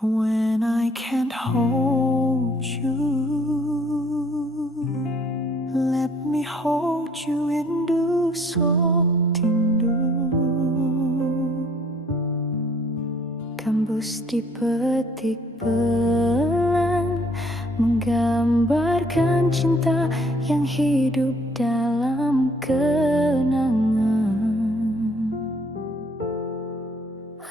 When I can't hold you, let me hold you rindu sotindu. Gambus dipetik pelan, menggambarkan cinta yang hidup dalam kenangan.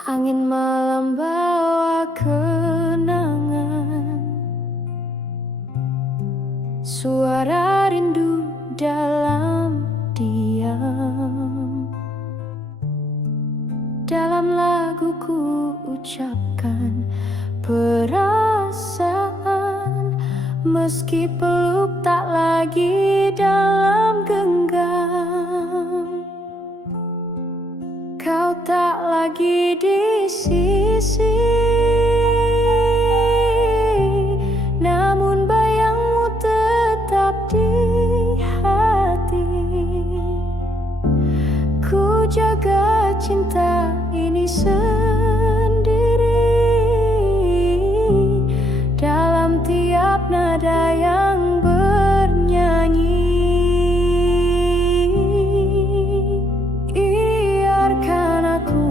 Angin malam bawa kenangan, suara rindu dalam diam. Dalam laguku ucapkan perasaan, meski peluk tak lagi dalam genggam. Kau tak lagi di sisi, namun bayangmu tetap di hati. Ku jaga cinta ini sendiri, dalam tiap nada yang bernyanyi. Biarkan aku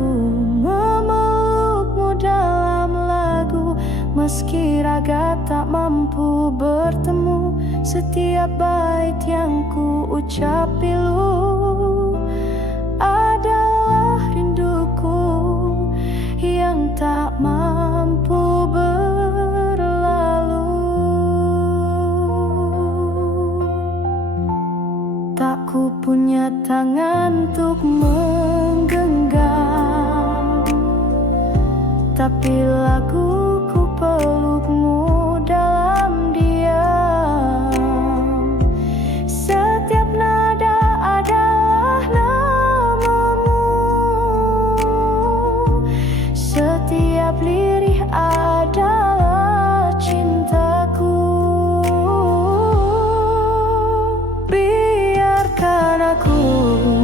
memelukmu dalam lagu, meski raga tak mampu bertemu. Setiap bait yang ku ucap pilu adalah rinduku yang tak mampu berlalu. Tak ku punya tangan untuk menggenggam, tapi laguku pelukmu dalam diam. Setiap nada adalah namamu, setiap lirih adalah cintaku. Biarkan aku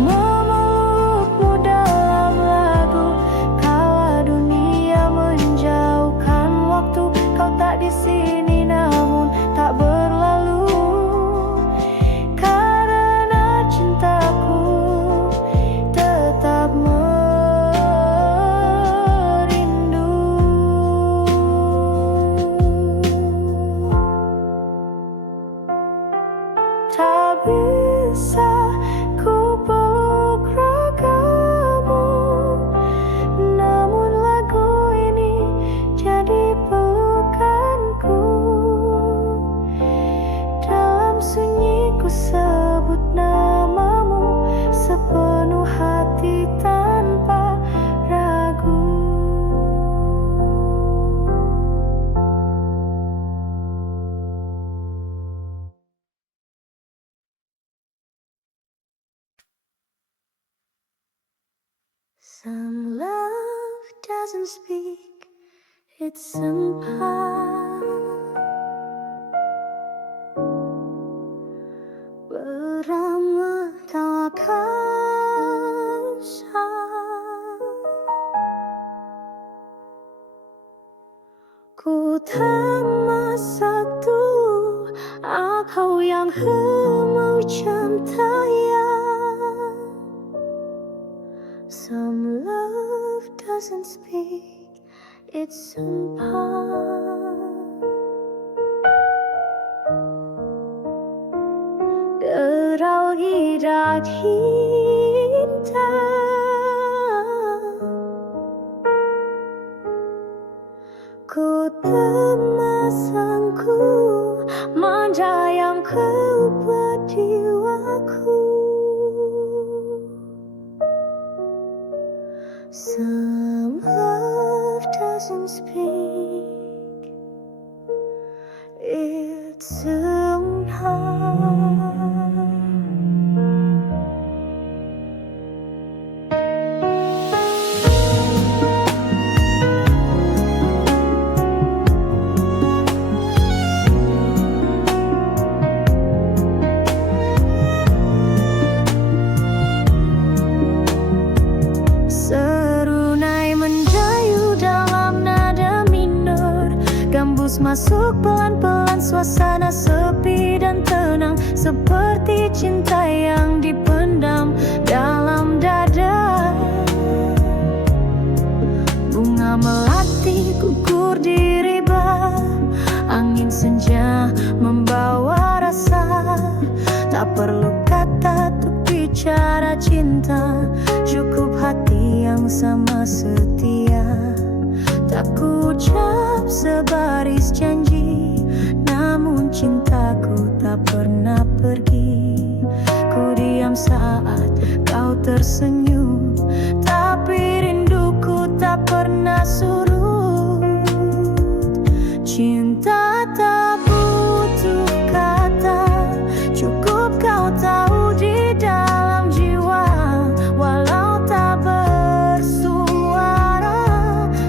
memelukmu dalam lagu, kala dunia menjauhkan waktu. Kau tak di sini namun tak berlalu, karena cintaku tetap merindu. Tak bisa ku peluk ragamu, namun lagu ini jadi pelukanku. Dalam sunyi ku sebut namamu sepenuh hati tanpa ragu. Some love doesn't speak, it's sumpah. Beramah tawa kasar, ku tak satu aku yang macam tayang. Some love doesn't speak, it's sumpah. Derau hidat hitam, ku temasangku manja yang kau jiwaku. Some love doesn't speak, it's somehow. Serunai mendayu dalam nada minor, harus masuk pelan-pelan. Suasana sepi dan tenang, seperti cinta yang dipendam dalam dada. Bunga melati gugur di riba, angin senja membawa rasa. Tak perlu kata untuk bicara cinta, cukup hati yang sama setia. Tak ku ucap sebaris janji, namun cintaku tak pernah pergi. Ku diam saat kau tersenyum, tapi rinduku tak pernah surut. Cinta tak butuh kata, cukup kau tahu di dalam jiwa. Walau tak bersuara,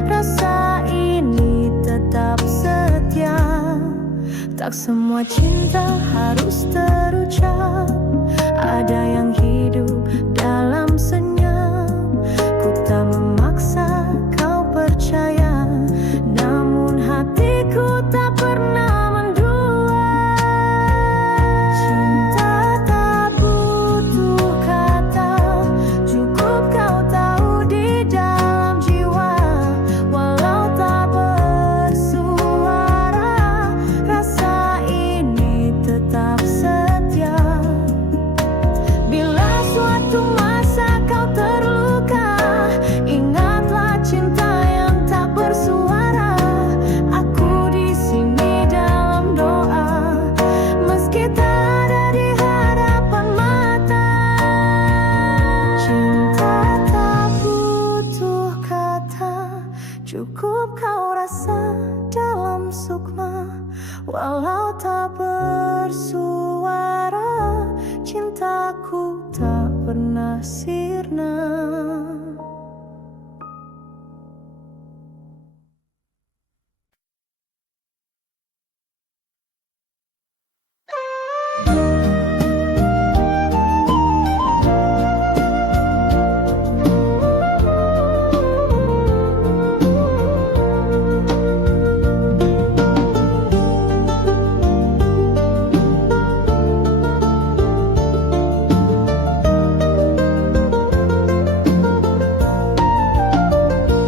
rasa ini tetap setia. Tak semua cinta harus terucap, ada yang hidup dalam senyap. Ku tak memaksa kau percaya, namun hatiku tak pernah mendua. Cinta tak butuh kata, cukup kau tahu di dalam jiwa. Walau tak bersuara, rasa ini tetap setia. Bila suatu masa kau terluka, ingatlah cinta yang tak bersuara. Aku di sini dalam doa, meski tak ada di hadapan mata. Cinta tak butuh kata, cukup kau rasa dalam sukma. Walau tak bersuara, cintaku tak pernah sirna.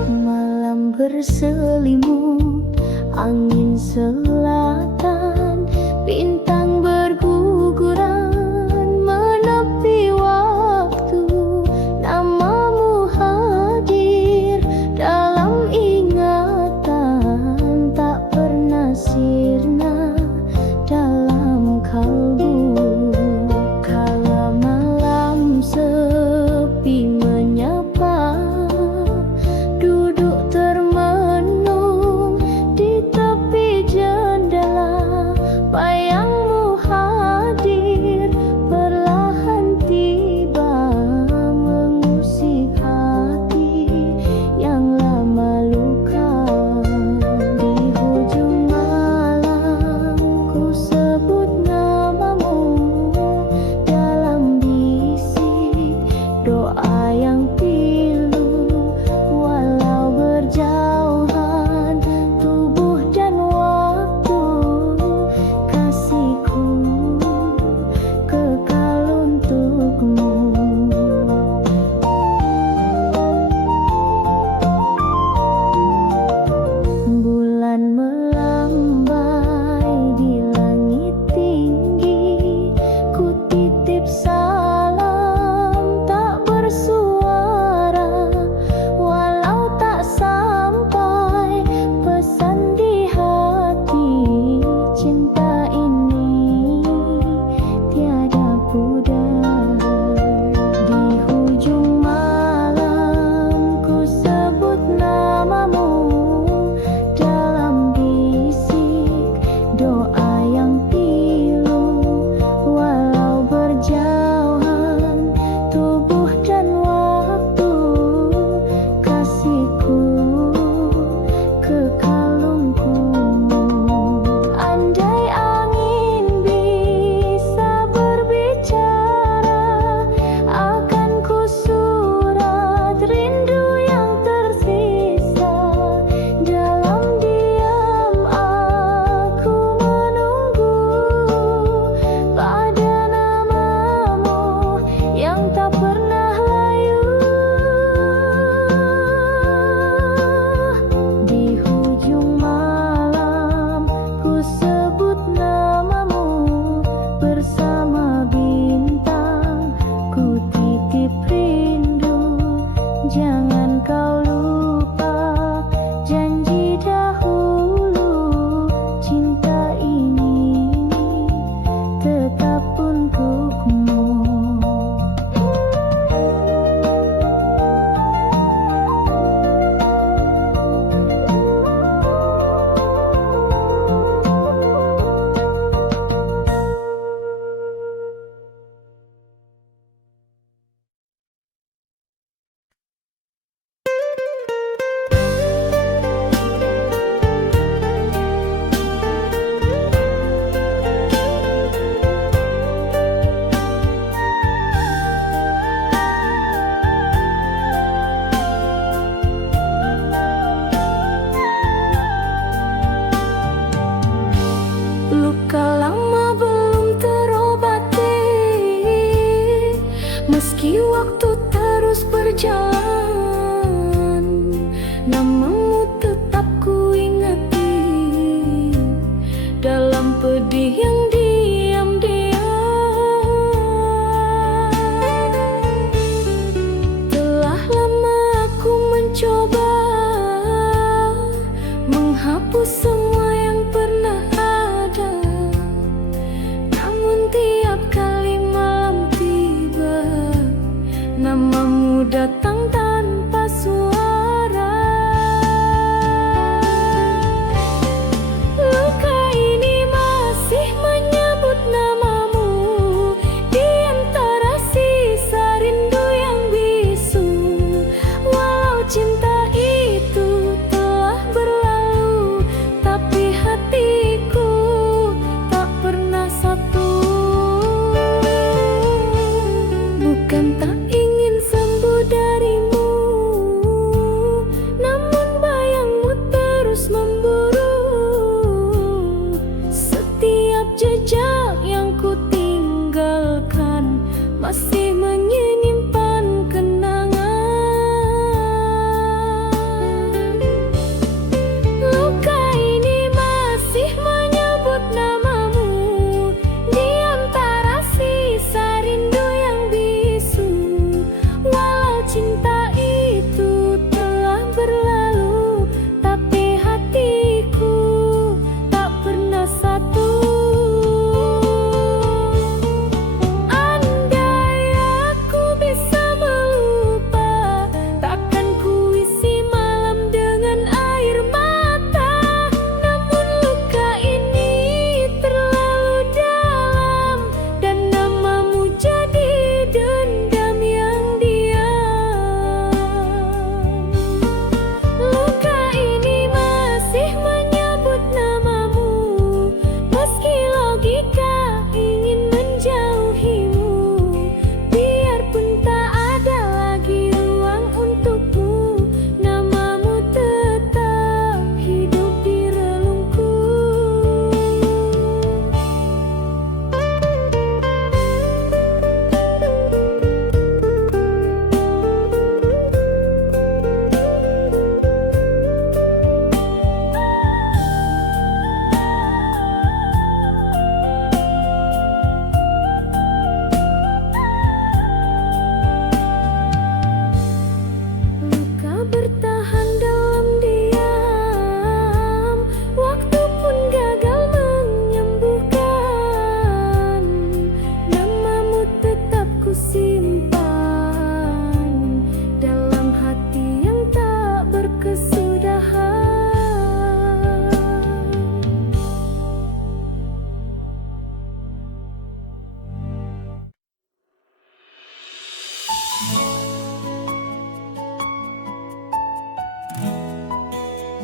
Malam berselimut, angin selatan, bintang berguguran menepi waktu. Namamu hadir dalam ingatan, tak pernah sirna dalam kalbu. Kala malam sepi menyapa, duduk termenung di tepi jendela.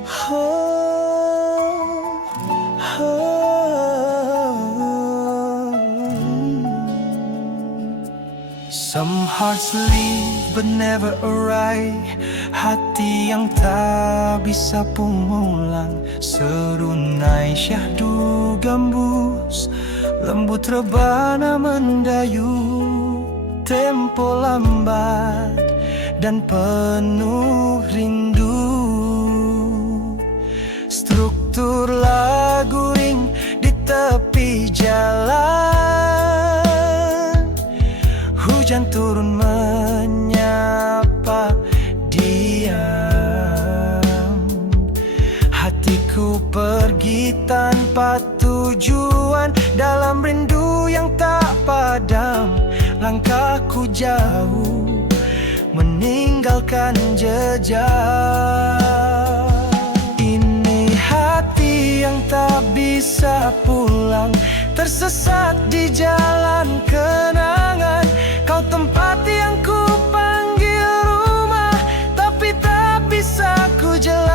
Oh, oh. Some hearts leave but never arrive. Hati yang tak bisa pulang, serunai syahdu gambus, lembut rebana mendayu. Tempo lambat dan penuh rindu. Struktur lagu ring di tepi jalan. Hujan turun menyapa diam. Hatiku pergi tanpa tujuan, dalam rindu yang tak padam. Langkahku jauh meninggalkan jejak. Ini hati yang tak bisa pulang, tersesat di jalan kenangan. Kau tempat yang ku panggil rumah, tapi tak bisa ku jalan.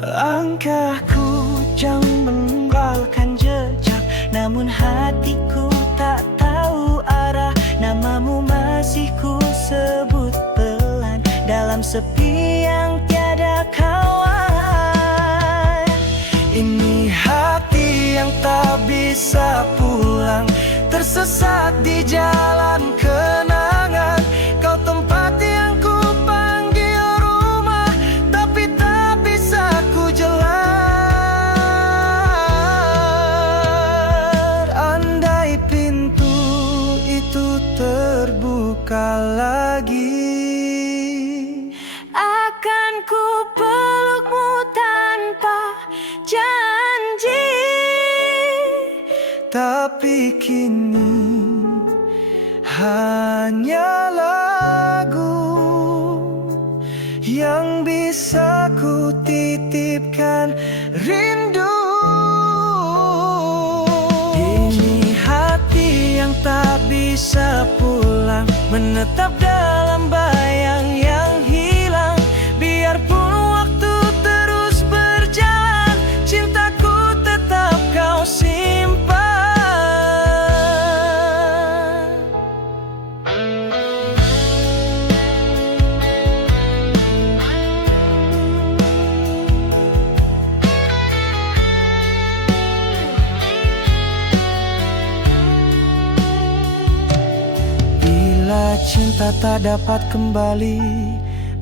Langkahku jauh meninggalkan jejak, namun hatiku tak tahu arah. Namamu masih ku sebut pelan, dalam sepi yang tiada kawan. Ini hati yang tak bisa pulang, tersesat di jalan kenangan. Kau tempat yang ku panggil rumah, tapi tak bisa ku jalan. Andai pintu itu terbuka lagi, akan ku pelukmu tanpa janji. tapi kini hanya lagu yang bisa ku titipkan rindu. Ini hati yang tak bisa pulang, menetap dalam bayang yang hilang. Biarpun waktu terus berjalan, cintaku tetap kau simpan. Bila cinta tak dapat kembali,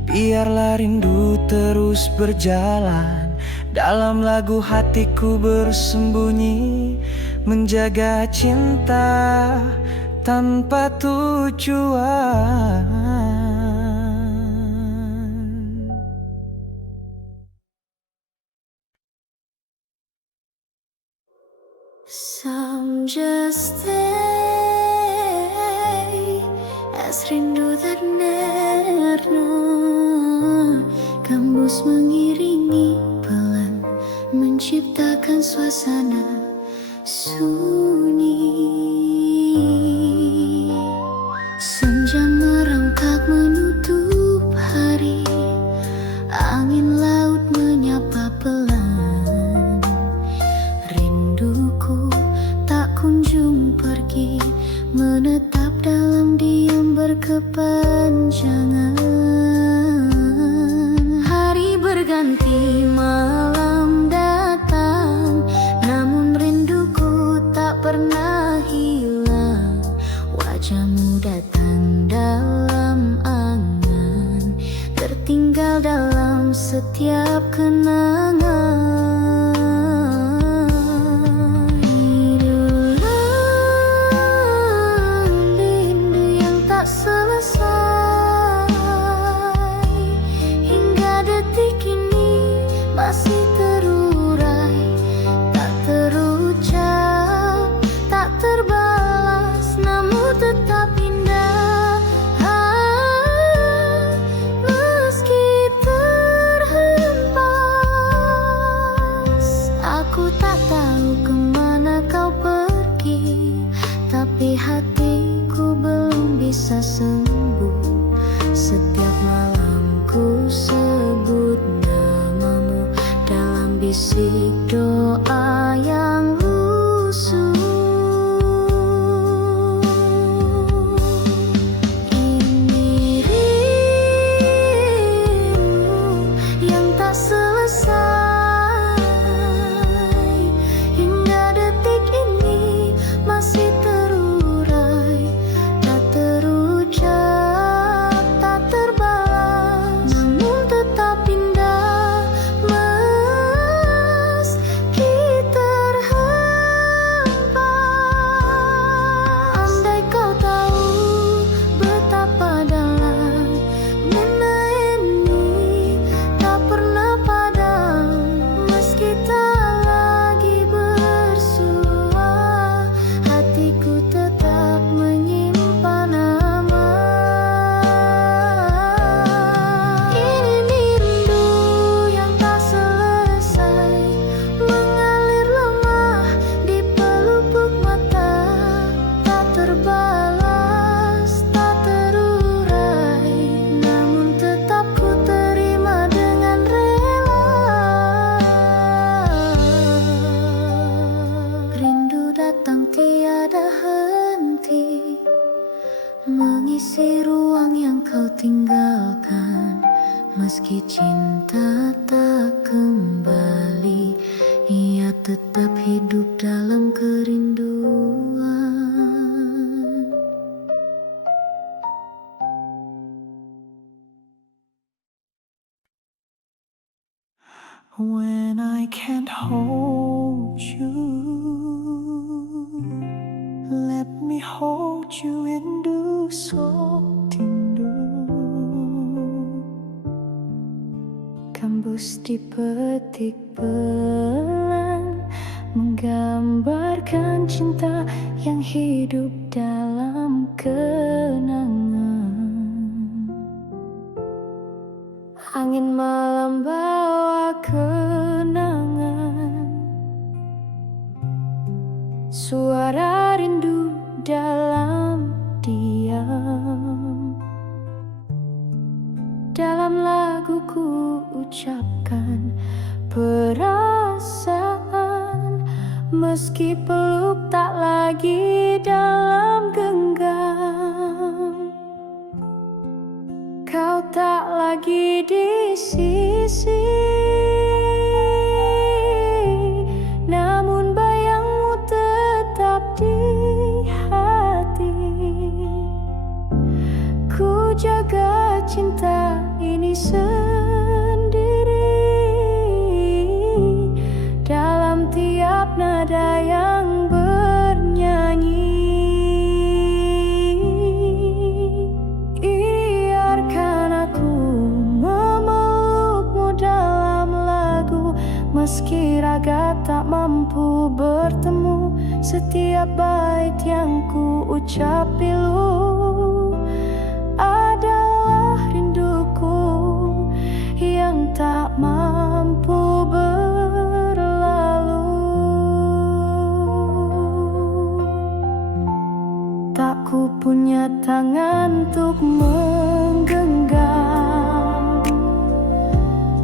biarlah rindu terus berjalan. Dalam lagu hatiku bersembunyi, menjaga cinta tanpa tujuan. Some just stay as rindu tak nerno, gambus mengiringi pelan, menciptakan suasana sunyi. Senja merangkak menutup hari, angin laut menyapa pelan. Rinduku tak kunjung pergi, menetap dalam diam berkepanjangan. Hari berganti, malam datang, namun rinduku tak pernah hilang. Wajahmu datang dalam angan, tertinggal dalam setiap kenangan. Masih terurai, tak terucap, tak terbalas, namun tetap indah. Meski terhempas. Setiap malam ku sebut namamu dalam bisik doa yang lusuh. Ini rindu yang tak selesai, hingga detik ini masih terurai, tak terucap, tak terbalas, namun tetap indah meski terhampa. Andai kau tahu betapa dalam mana ini tak pernah padam, meski tak lagi bersua, hatiku tetap menyimpan nama. Ini rindu yang tak selesai, mengalir lemah di pelupuk mata, tak terbalas, tak terurai, namun tetap ku terima dengan rela. Rindu datang tiada henti, mengisi ruang yang kau tinggalkan. Meski cinta tak kembali, ia tetap hidup dalam kerinduan. When I can't hold you, let me hold you rindu sotindu. Kambus dipetik pelan, menggambarkan cinta yang hidup dalam kenangan. Angin malam bawa kenangan, suara rindu dalam diam. Dalam lagu ku ucapkan perasaan, meski peluk tak lagi dalam genggam. Kau tak lagi di sisi, namun bayangmu tetap di hati. Ku jaga cinta ini sendiri, dalam tiap nada yang bernyanyi. Biarkan aku memelukmu dalam lagu, meski raga tak mampu bertemu. Setiap bait yang ku ucap pilu adalah rinduku yang tak mampu berlalu. Tak ku punya tangan untuk menggenggam,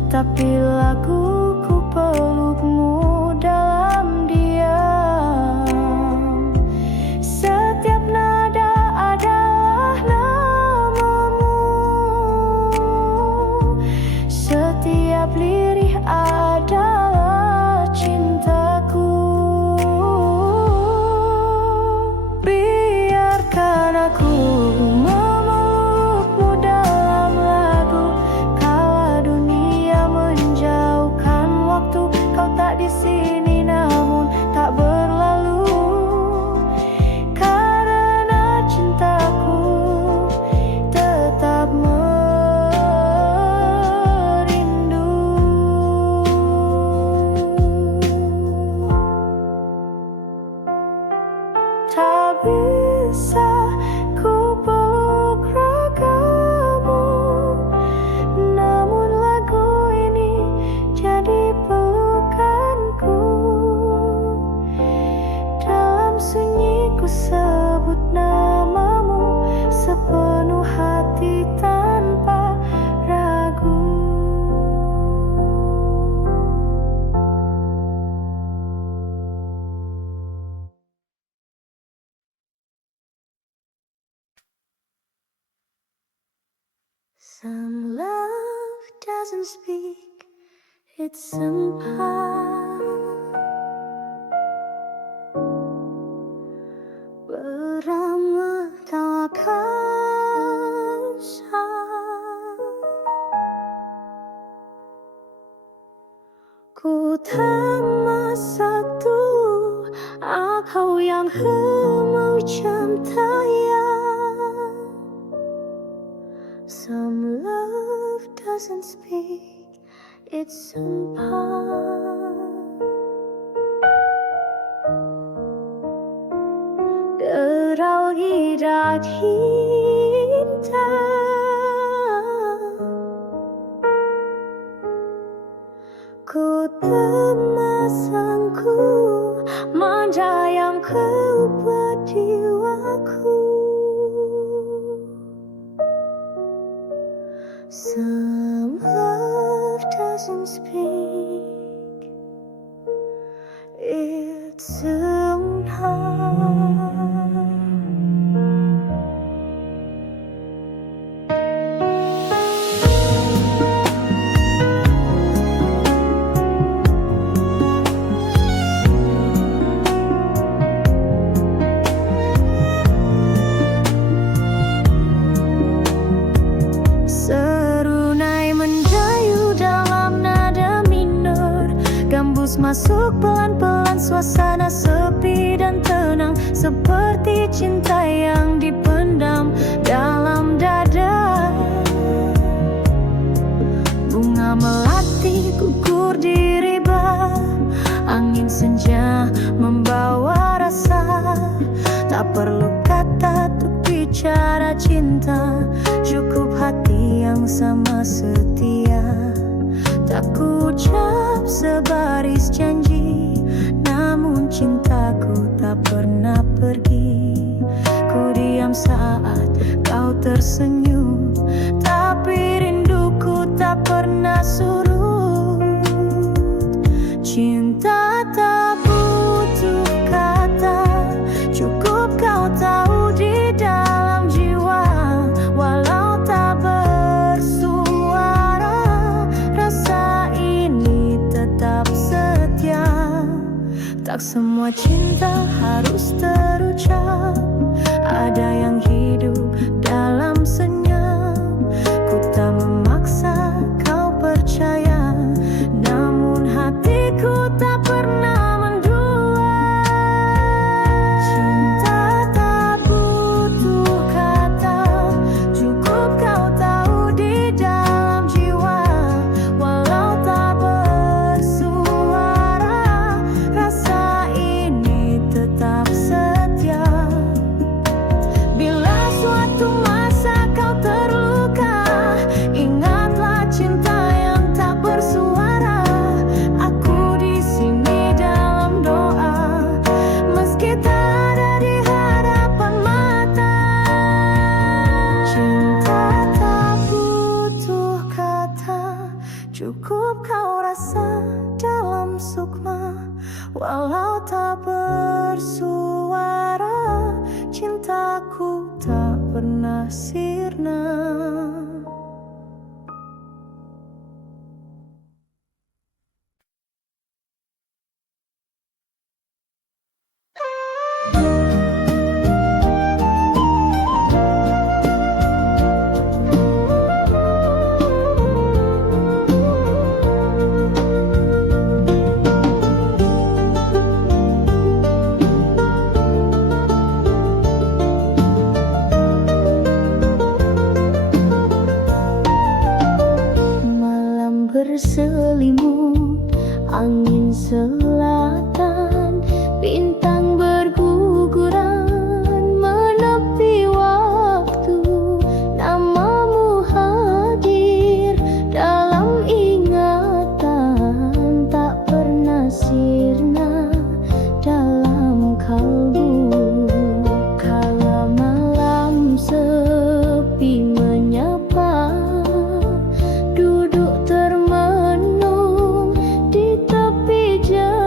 tapi laguku pelukmu dalam diam. Setiap nada adalah Some love doesn't speak, it's sempat beramah tak kasar. Ku tak satu aku yang mau cintaya. Some love doesn't speak, it's sempat derau hidat cinta. Ku temasangku manja yang kau buat jiwaku. Some love doesn't speak, it's sempat. Masuk pelan-pelan suasana sepi dan tenang, seperti cinta yang dipendam dalam dada. Bunga melati gugur di riba, angin senja membawa rasa. Tak perlu kata untuk bicara cinta, cukup hati yang sama setia. Tak ku ucap sebaris janji, namun cintaku tak pernah pergi. Ku diam saat kau tersenyum, tapi rinduku tak pernah surut. Cinta tak butuh kata, cukup kau tahu di dalam jiwa. Walau tak bersuara, rasa ini tetap setia. Tak semua cinta harus terucap, ada yang hidup dalam senyap. Ku tak memaksa kau percaya, namun hatiku tak pernah mendua. Cinta tak butuh kata, cukup kau tahu di dalam jiwa. Walau tak bersuara, rasa ini tetap setia. Bila suatu masa kau terluka, ingatlah cinta yang tak bersuara. Aku di sini dalam doa, meski tak ada di hadapan mata. Cinta tak butuh kata, cukup kau rasa dalam sukma. Walau tak bersuara, cintaku tak pernah sirna. Malam berselimut, angin selatan, bintang berguguran menepi waktu. Namamu hadir dalam ingatan, tak pernah sirna dalam kalbu. Kala malam sepi menyapa, duduk termenung di tepi jalan.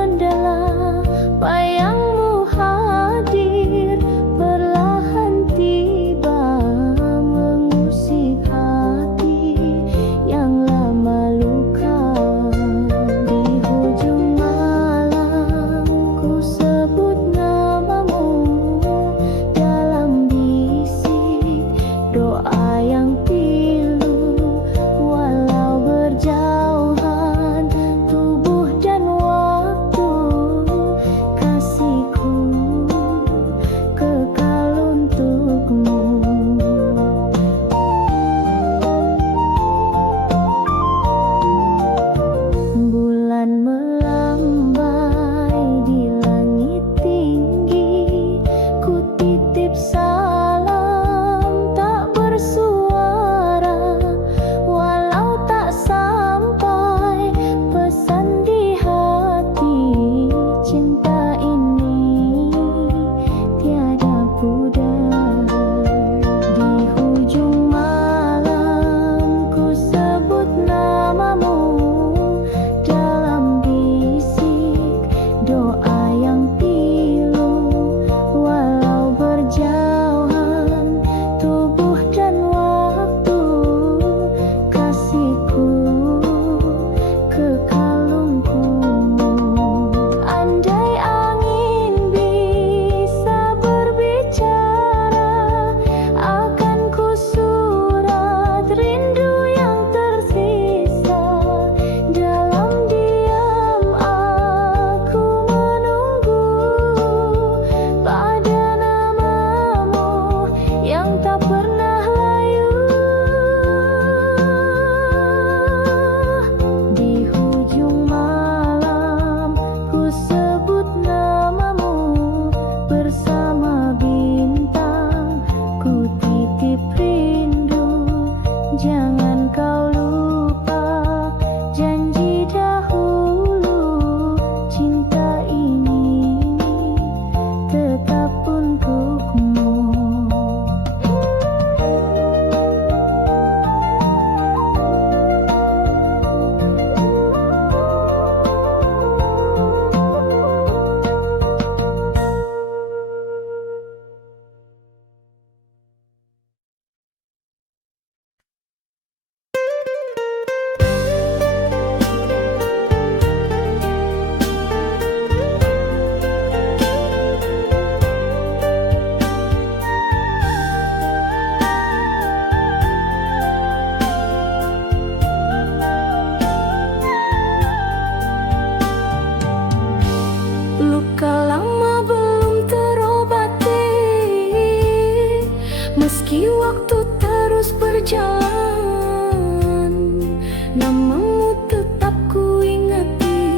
Namamu tetap ku ingati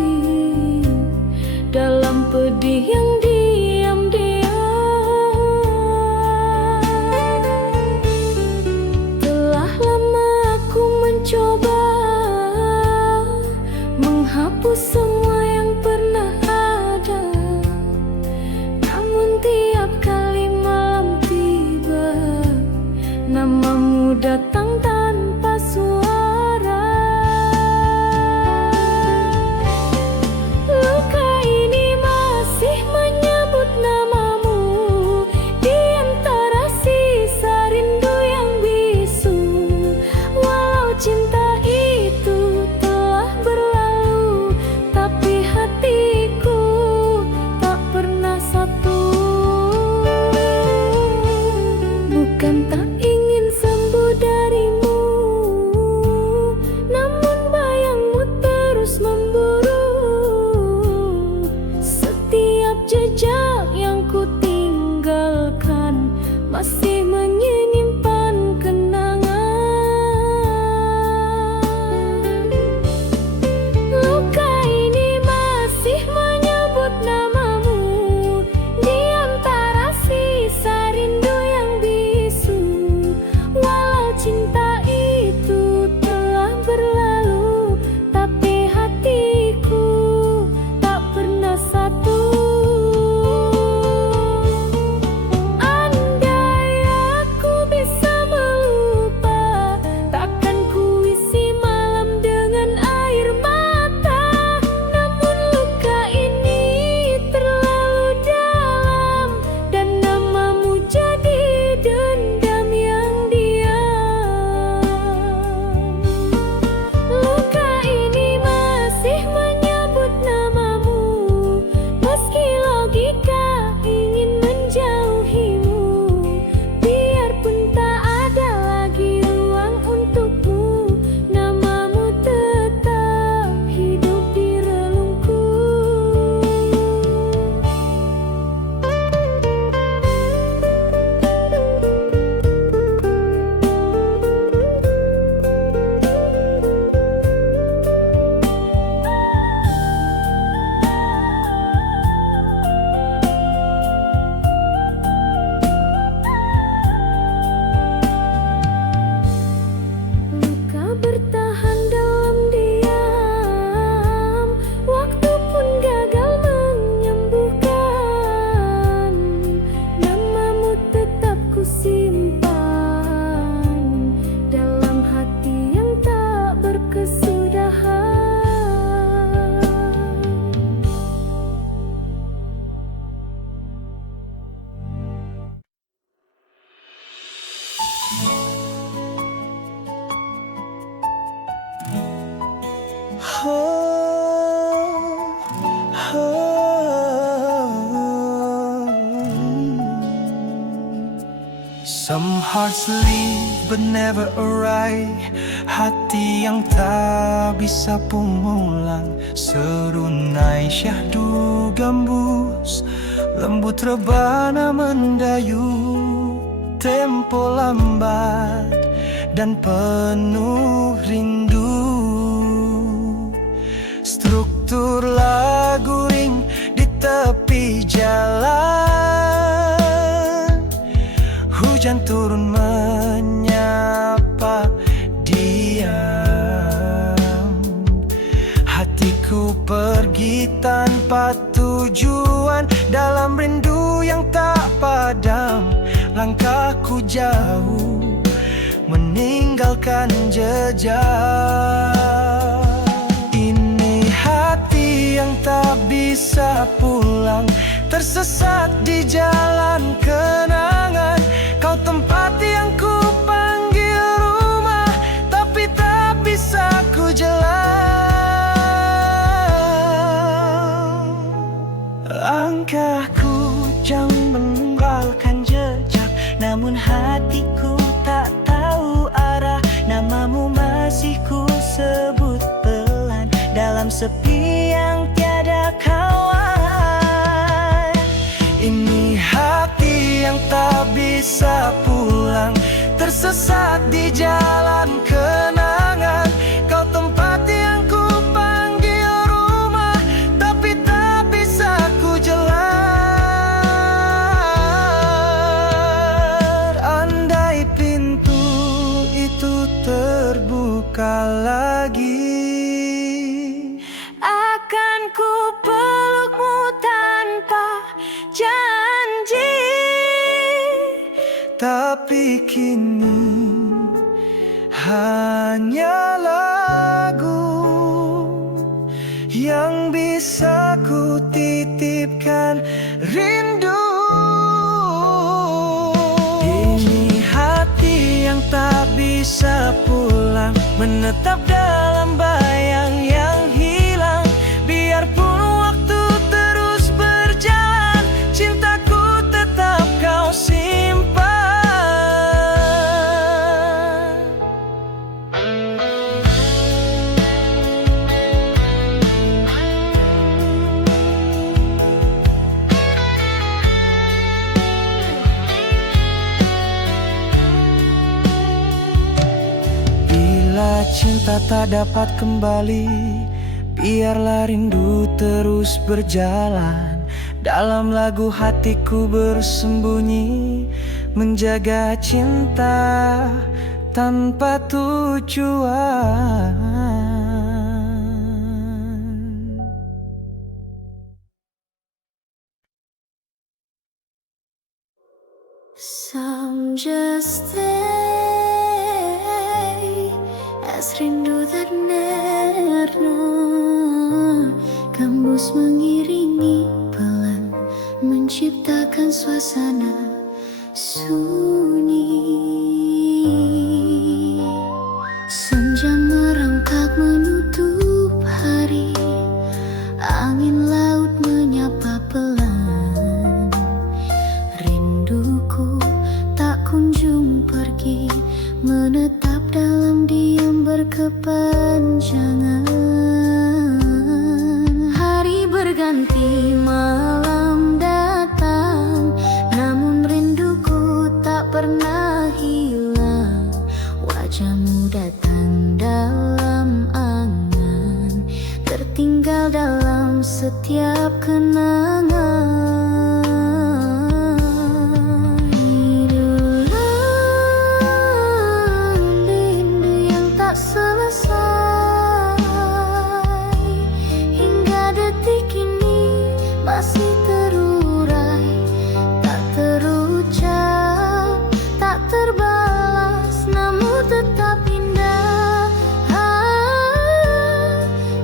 dalam pedih yang diam-diam. Telah lama aku mencoba menghapus semua yang pernah ada, namun tiap kali malam tiba, namamu datang tanpa suara. Luka ini masih menyebut namamu di antara sisa rindu yang bisu. Walau cinta itu telah berlalu, tapi hatiku tak pernah satu. Bukan tak ingin sembuh darimu, namun bayangmu terus memburu. Setiap jejak yang ku tinggalkan masih menyimpan kenangan. Luka ini masih menyebut namamu di antara sisa rindu yang bisu. Walau cinta itu telah berlalu, tapi hatiku tak pernah satu. Andai aku bisa melupa, takkan ku isi malam dengan air mata. Namun luka ini terlalu dalam, dan namamu jadi dendam yang diam. Luka ini masih menyebut namamu, meski logika ingin menjauhimu. Biarpun tak ada lagi ruang untukmu, namamu tetap hidup di relungku. Luka bertahan dalam diam, waktu pun gagal menyembuhkan. Namamu tetap ku simpan dalam hati yang tak berkesudahan. Some hearts leave but never arrive. Hati yang tak bisa pulang, serunai syahdu gambus, lembut rebana mendayu. Tempo lambat dan penuh rindu, struktur lagu ring di tepi jalan. Hujan turun menyapa diam. Hatiku pergi tanpa tujuan, dalam rindu yang tak padam. Langkahku jauh meninggalkan jejak. Ini hati yang tak bisa pulang, tersesat di jalan kenangan. Kau tempat yang ku panggil rumah, tapi tak bisa ku jalan. Langkahku jauh meninggalkan jejak, namun hatiku tak tahu arah. Namamu masih ku sebut pelan dalam sepi yang tiada kawan. Ini hati yang tak bisa pulang, tersesat di jalan kenangan. Kau tempat luka lagi. Akan ku pelukmu tanpa janji, tapi kini hanya lagu yang bisa ku titipkan rindu. Ini hati yang tak bisa pulang, menetap dalam bayang yang hilang. Biarpun waktu terus berjalan, cintaku tetap kau simpan. Bila cinta tak dapat kembali, biarlah rindu terus berjalan. Dalam lagu hatiku bersembunyi, menjaga cinta tanpa tujuan. Some just stay as rindu tak nerna, gembus mengiringi pelan, menciptakan suasana sunyi. Senja merangkak menutup hari, angin laut menyapa pelan. Rinduku tak kunjung pergi, menetap dalam diam berkepanjangan. Hari berganti, malam datang, namun rinduku tak pernah hilang. Wajahmu datang dalam angan, tertinggal dalam setiap kenangan. Masih terurai, tak terucap, tak terbalas, namun tetap indah.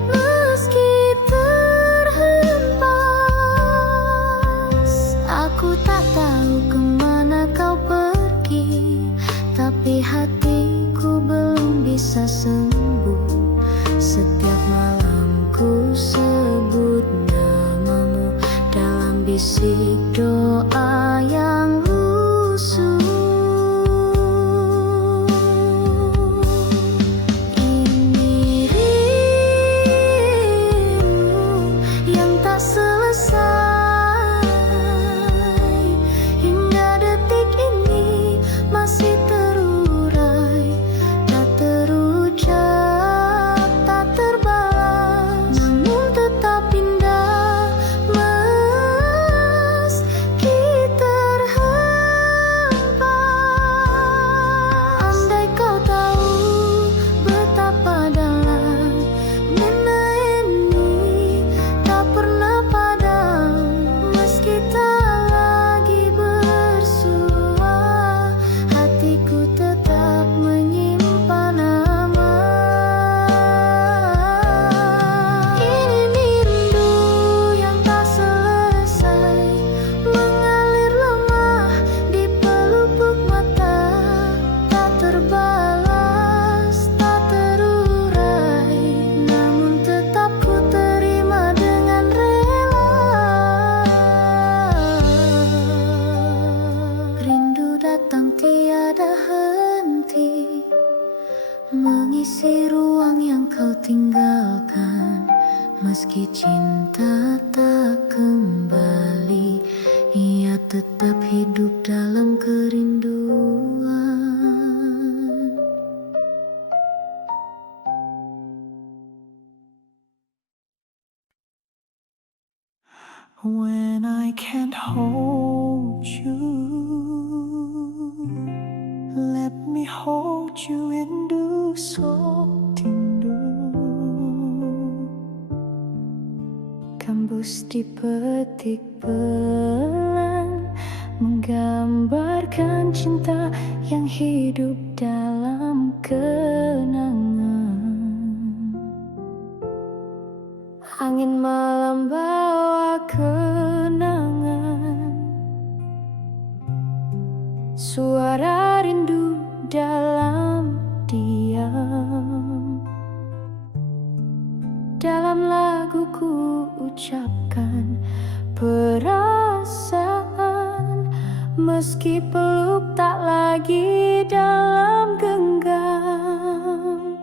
Meski terhempas, aku tak tahu kemana kau pergi, tapi hatiku belum bisa sembuh. Setiap malam ku sebut namamu dalam bisik doa yang lusuh. Ini rindu yang tak selesai, hingga detik ini masih terurai, tak terucap, tak terbalas, namun tetap indah. Meski terhempas, andai kau tahu betapa dalam benda ini tak pernah padam. Meski tak lagi bersua, hatiku tetap menyimpan nama. Ini rindu yang tak selesai, mengalir lemah di pelupuk mata, tak terbalas, tak terurai, namun tetap ku terima dengan rela. Rindu datang tiada henti, mengisi ruang yang kau tinggalkan. Meski cinta tak kembali, ia tetap hidup dalam kerinduan. When I can't hold you, let me hold you and do so. Terus dipetik pelan, menggambarkan cinta yang hidup dalam kenangan. Angin malam bawa kenangan, suara rindu dalam diam. Dalam laguku ucapkan perasaan, meski peluk tak lagi dalam genggam.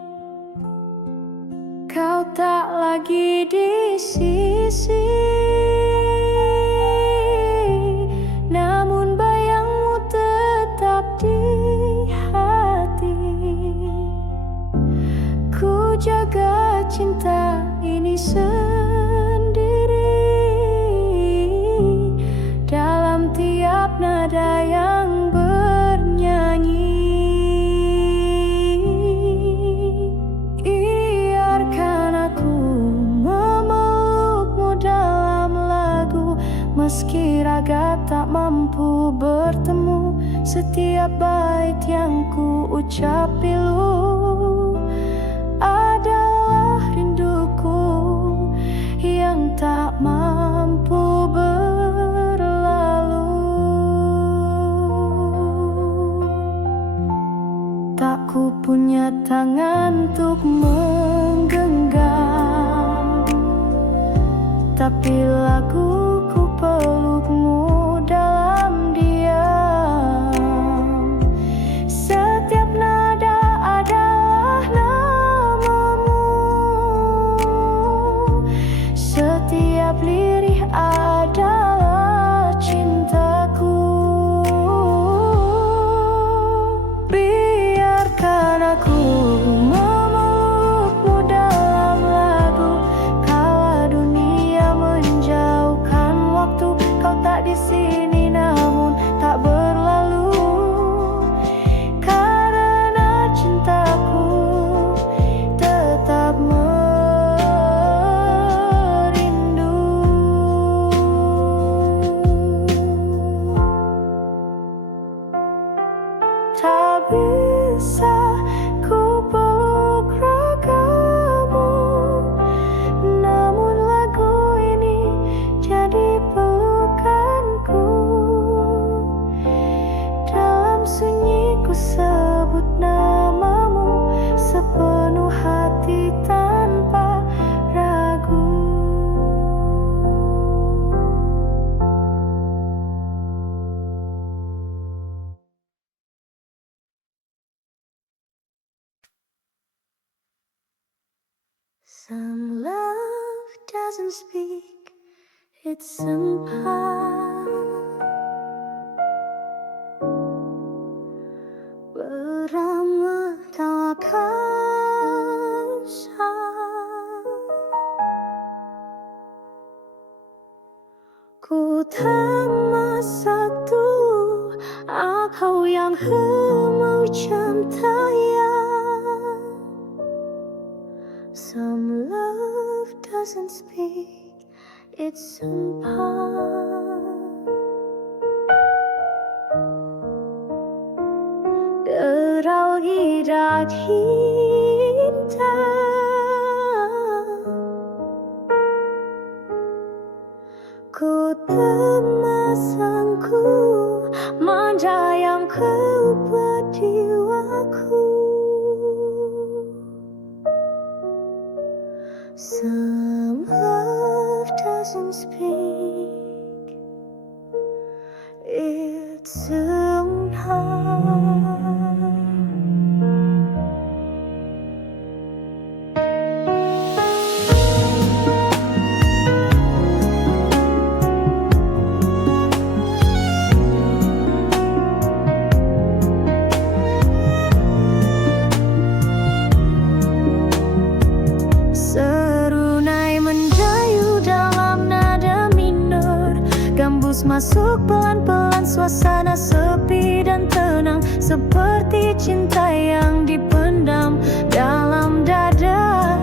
Kau tak lagi di sisi, namun bayangmu tetap di hati. Ku jaga cinta ini sendiri, dalam tiap nada yang bernyanyi. Biarkan aku memelukmu dalam lagu, meski raga tak mampu bertemu. Setiap bait yang ku ucap pilu adalah rinduku yang tak mampu berlalu. Tak ku punya tangan untuk menggenggam, tapi laguku pelukmu dalam diam. Setiap nada adalah namamu, setiap lirih adalah cintaku. Biarkan aku memelukmu dalam lagu, kala dunia menjauhkan waktu. Kau tak di sini namun tak berlalu, karena cintaku tetap merindu. Tak bisa ku peluk ragamu, namun lagu ini jadi pelukanku. Dalam sunyi ku sebut namamu sepenuh hati tanpa ragu. Some love doesn't speak, it's sumpah. Beramah tak kasar, ku tak satu aku yang mau cintaya. Some love doesn't speak, it's sumpah. Derau hidat hitam, ku temasangku manja yang kau jiwaku. Some love doesn't speak, it's somehow. Masuk pelan-pelan suasana sepi dan tenang, seperti cinta yang dipendam dalam dada.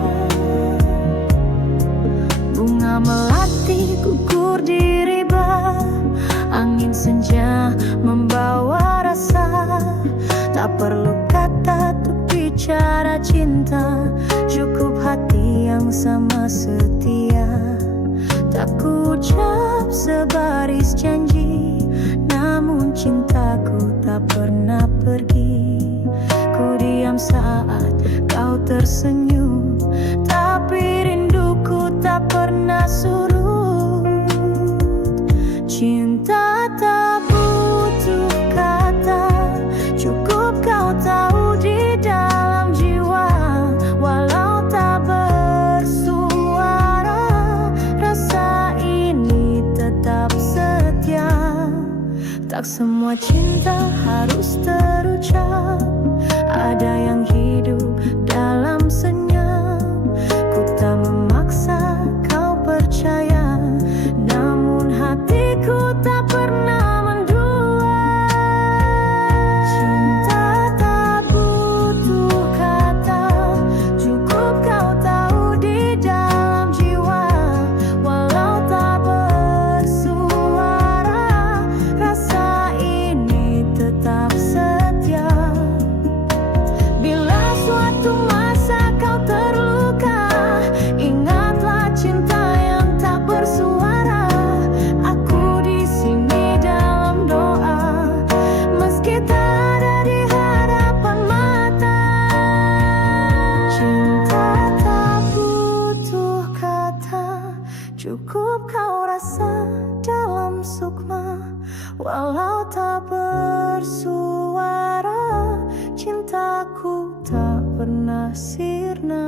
Bunga melati bicara cinta, cukup hati yang sama setia. Tak ku ucap sebaris janji, namun cintaku tak pernah pergi. Ku diam saat kau tersenyum, tapi rinduku tak pernah surut. Cinta tak butuh kata, cukup kau tahu di dalam jiwa. Walau tak bersuara, rasa ini tetap setia. Tak semua cinta harus terucap, ada yang hidup dalam senyap. Ku tak memaksa kau percaya, namun hatiku tak pernah mendua. Cinta tak butuh kata, cukup kau tahu di dalam jiwa. Walau tak bersuara, rasa ini tetap setia. Bila suatu masa kau terluka, ingatlah cinta yang tak bersuara. Aku di sini dalam doa, meski tak ada di hadapan mata. Cinta tak butuh kata, cukup kau rasa dalam sukma. Walau tak bersuara, cintaku tak pernah sirna.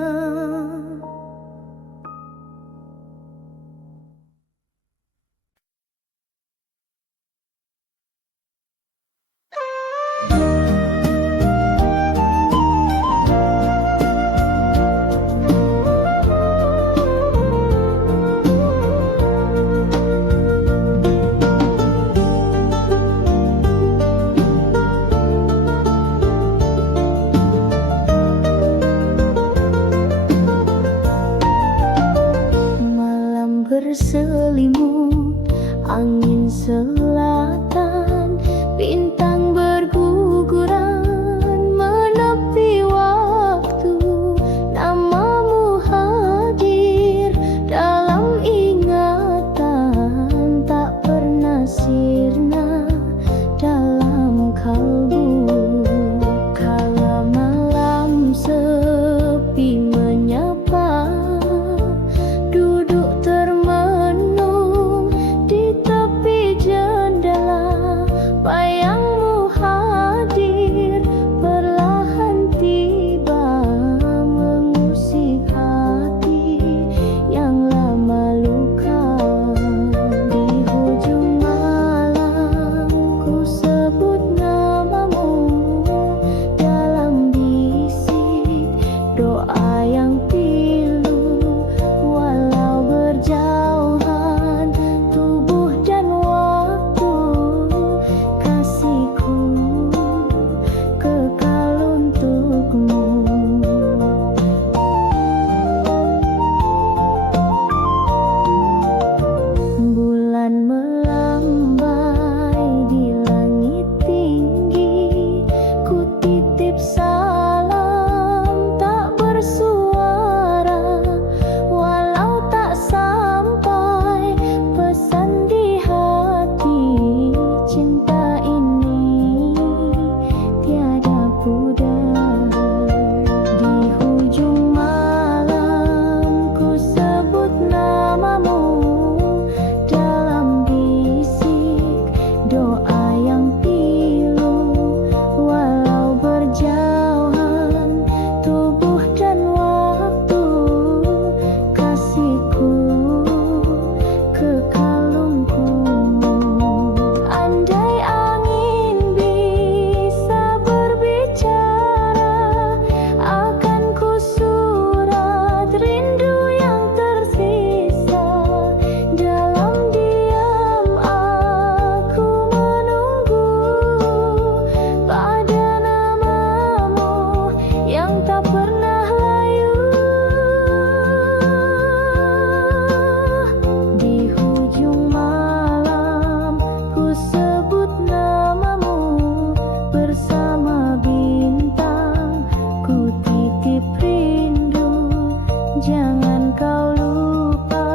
Jangan kau lupa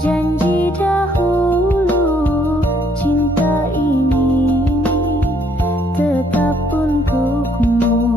janji dahulu, cinta ini tetap untukmu.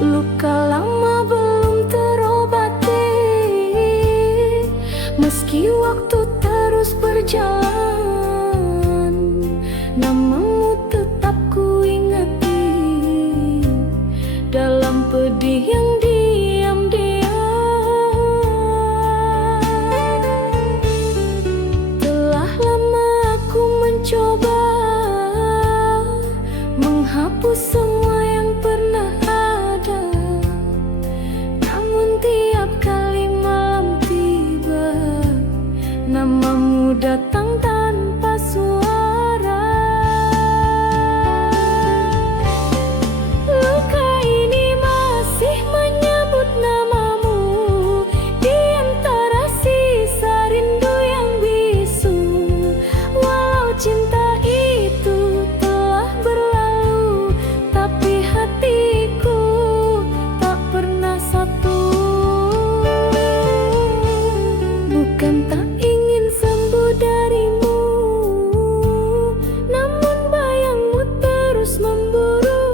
Luka lama belum terobati, meski waktu terus berjalan, namamu tetap ku ingati dalam pedih yang diam-diam. Telah lama aku mencoba menghapus semua yang pernah ada, namun tiap kali malam tiba, namamu datang tanpa suara. Luka ini masih menyebut namamu di antara sisa rindu yang bisu. Walau cinta itu telah berlalu, tapi hatiku tak pernah satu. Bukan tak ingin sembuh darimu, namun bayangmu terus memburu.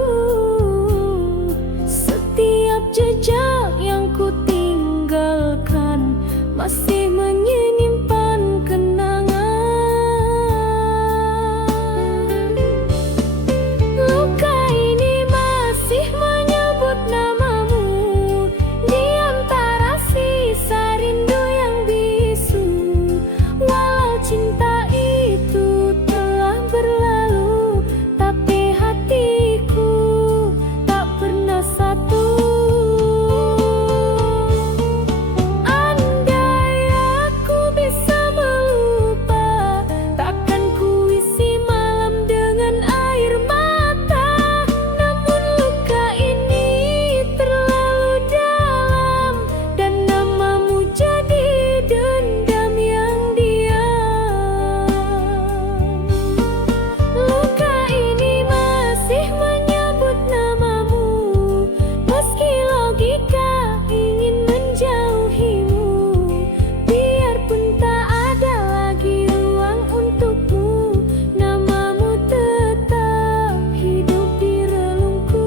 Setiap jejak yang ku tinggalkan masih menyimpan kenangan. Luka ini masih menyebut namamu di antara sisa rindu yang bisu. Walau cinta itu telah berlalu, tapi hatiku tak pernah satu. Andai aku bisa melupa, takkan ku isi malam dengan air mata. Namun luka ini terlalu dalam, dan namamu jadi dendam yang diam. Luka ini masih menyebut namamu, meski logika ingin menjauhimu. Biarpun tak ada lagi ruang untukmu, namamu tetap hidup di relungku.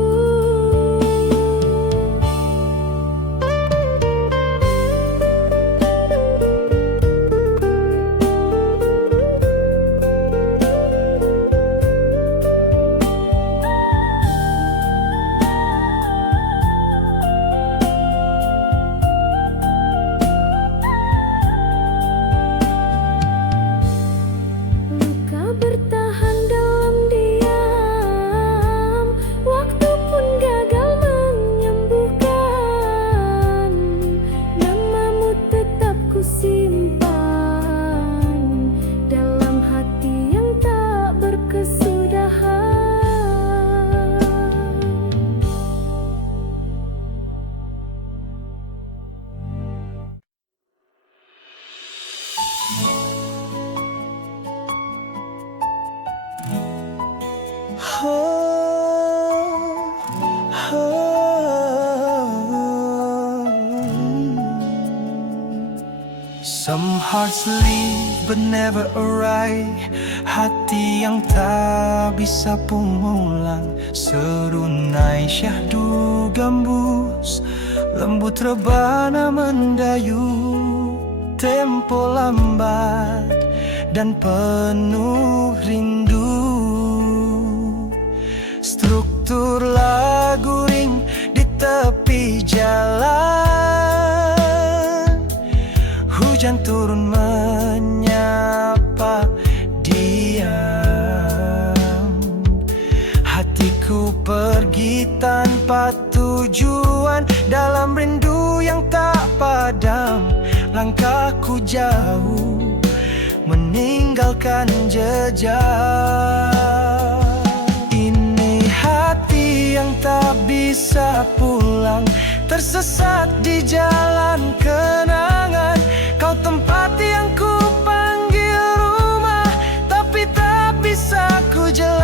Luka bertahan dalam diam, waktu pun gagal menyembuhkan. Namamu tetap ku simpan dalam hati yang tak berkesudahan. Some hearts leave but never arrive. Hati yang tak bisa pulang, serunai syahdu gambus, lembut rebana mendayu. Tempo lambat dan penuh rindu, struktur lagu ring di tepi jalan. Hujan turun menyapa aku jauh, meninggalkan jejak. Ini hati yang tak bisa pulang, tersesat di jalan kenangan. Kau tempat yang ku panggil rumah, tapi tak bisa ku jalan.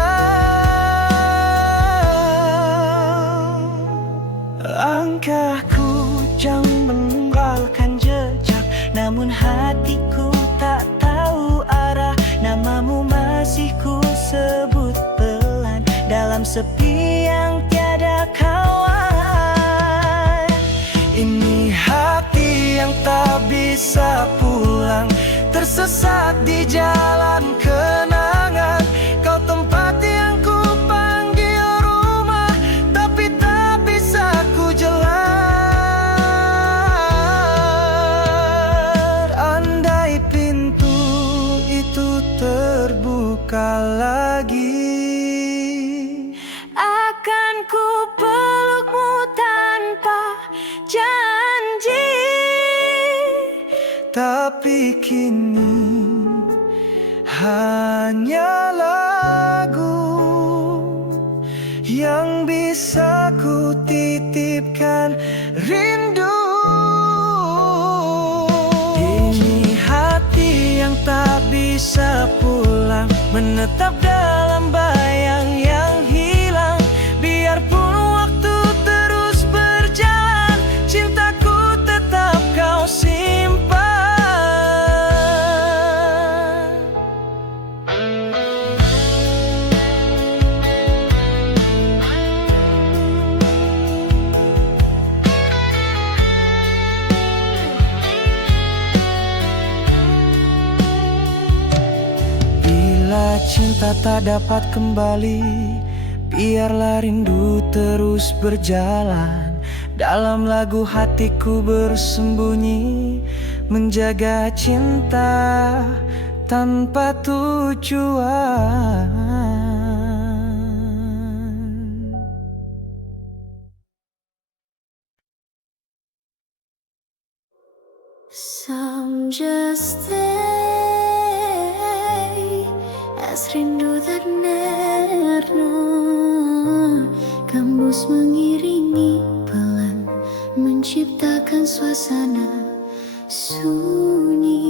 Langkahku jauh meninggalkan jejak, namun hatiku tak tahu arah. Namamu masih ku sebut pelan, dalam sepi yang tiada kawan. Ini hati yang tak bisa pulang, tersesat di jalan kenangan. Kau tempat yang ku panggil rumah, tapi tak bisa ku jalan. Andai pintu itu terbuka lagi, Akan ku pelukmu tanpa janji. tapi kini hanya lagu yang bisa ku titipkan rindu. Ini hati yang tak bisa pulang, menetap dalam bayang yang hilang. Biarpun waktu terus berjalan, cintaku tetap kau simpan. Bila cinta tak dapat kembali, biarlah rindu terus berjalan. Dalam lagu hatiku bersembunyi, menjaga cinta tanpa tujuan. Some just stay as rindu tak nerna, gembus mengiringi pelan, menciptakan suasana sunyi.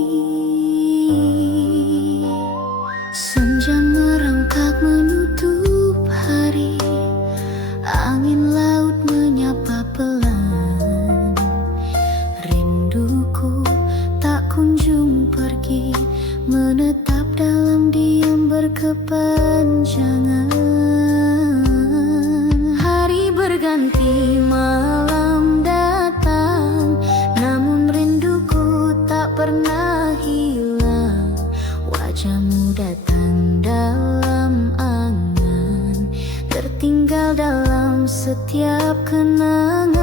Senja merangkak menutup hari, angin laut menyapa pelan. Rinduku tak kunjung pergi, menetap dalam diam berkepanjangan. Hari berganti, malam datang, namun rinduku tak pernah hilang. Wajahmu datang dalam angan, tertinggal dalam setiap kenangan.